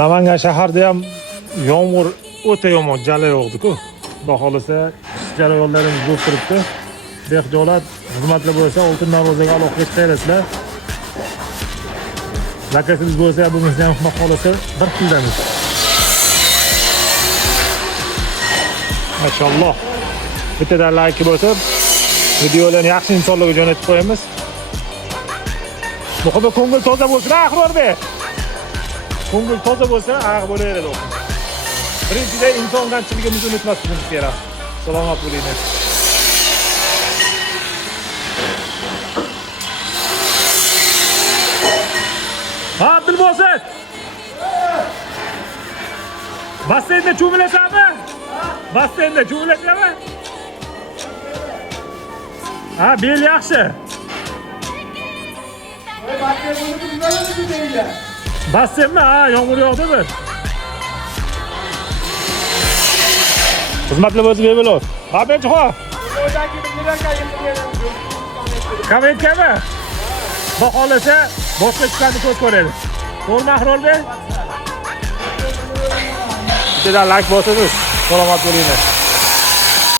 Namangan shahrida ham yomg'ir o'ta yomon, jala yog'di-ku. Xudo xolasa, jarayonlarimiz bo'lib turibdi. Behjolat xizmatli bo'lsa, Oltin Navro'zaga aloqa qilinglar. Zakasimiz bo'lsa, bunisi ham xudo xolasa bir xildamiz. Mashalloh. Bittadan like bosib, videolarni yaxshi insonlarga jo'natib qo'yamiz. Muhimi ko'ngil toza bo'lsin, Axrorbek. Ko'ngil toza bo'lsa, ag' bo'laveradi. Birinchidan insongarchiligimizni unutmasligimiz kerak. Salomat bo'linglar. Ha, Abdulbosit. Basseynda cho'milasanmi? Basseynda cho'milasanmi? Ha, bel yaxshi. Basseynmi? Ha, yomg'ir yog'di bir. Xizmatli bo'lsa bemalol. Ha, Benjixon. Kametkami? Xohlasa, boshqa chiqadi ko'z ko'radi. To'g'rimi, Axrorbek? Bittadan like bosasiz. Salomat bo'linglar.